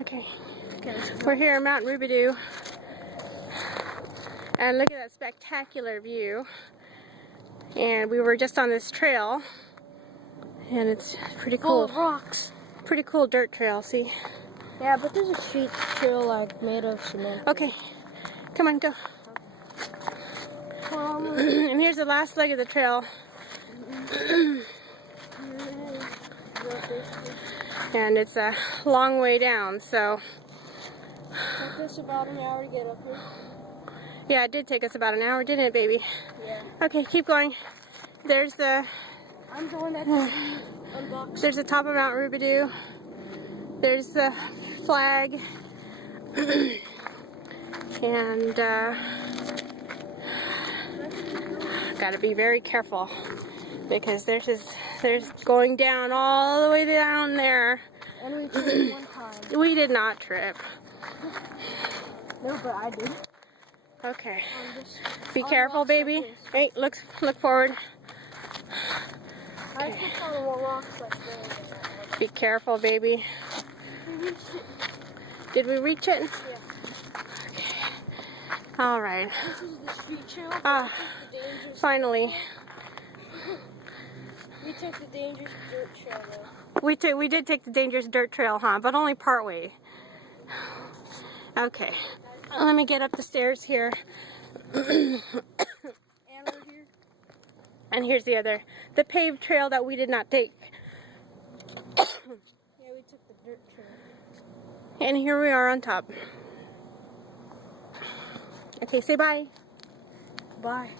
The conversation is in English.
Okay. We're here at Mount Rubidoux. And look at that spectacular view. And we were just on this trail. And it's pretty cool. Full of rocks. Pretty cool dirt trail, see? Yeah, but there's a street trail like made of cement. Okay. Come on, go. And here's the last leg of the trail. And it's a long way down, so. Took us about an hour to get up here. Yeah, it did take us about an hour, didn't it, baby? Yeah. Okay, keep going. There's the. I'm going at the unbox. There's the top of Mount Rubidoux. There's the flag. And gotta be very careful because there's going down all the way down there. And we tripped one time. We did not trip. No, but I did. Okay. Be careful, baby. Hey, look forward. I picked on more rocks like that. Be careful, baby. We reached it. Did we reach it? Yeah. Okay. All right. This is the street trail. Finally. We took the dangerous dirt trail though. We did take the dangerous dirt trail, huh? But only part way. Okay. Let me get up the stairs here. And we're here. And here's the paved trail that we did not take. Yeah, we took the dirt trail. And here we are on top. Okay, say bye. Bye.